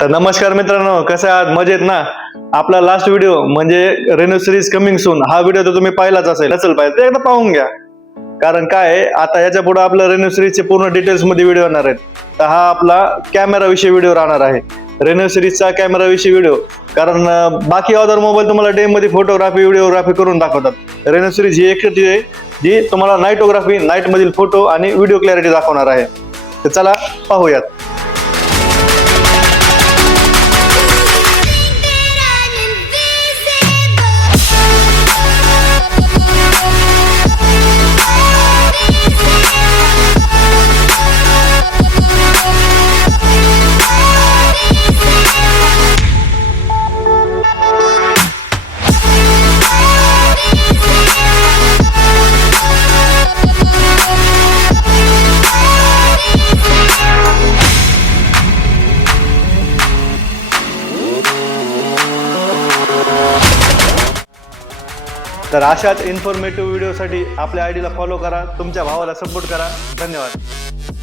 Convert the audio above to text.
तर नमस्कार मित्रांनो, कसे आहात? मजेत ना? आपला लास्ट व्हिडिओ म्हणजे रेनो सिरीज कमिंग सून हा व्हिडिओ तर तुम्ही पाहिलाच असेल पाहिजे तर एकदा पाहून घ्या. कारण काय आहे, आता याच्या पुढे आपलं रेनो सिरीजचे पूर्ण डिटेल्स मध्ये व्हिडिओ येणार आहेत. तर हा आपला कॅमेरा विषयी व्हिडिओ राहणार आहे. रेनो सिरीजचा कॅमेरा विषयी व्हिडिओ. कारण बाकी अदर मोबाईल तुम्हाला डे मध्ये फोटोग्राफी व्हिडिओग्राफी करून दाखवतात. रेनो सिरीज ही एकटी आहे जी तुम्हाला नाईटोग्राफी, नाईट मधील फोटो आणि व्हिडिओ क्लॅरिटी दाखवणार आहे. तर चला पाहूयात. तर अशाच इन्फॉर्मेटिव्ह व्हिडिओसाठी आपल्या आयडीला फॉलो करा, तुमच्या भावाला सपोर्ट करा. धन्यवाद.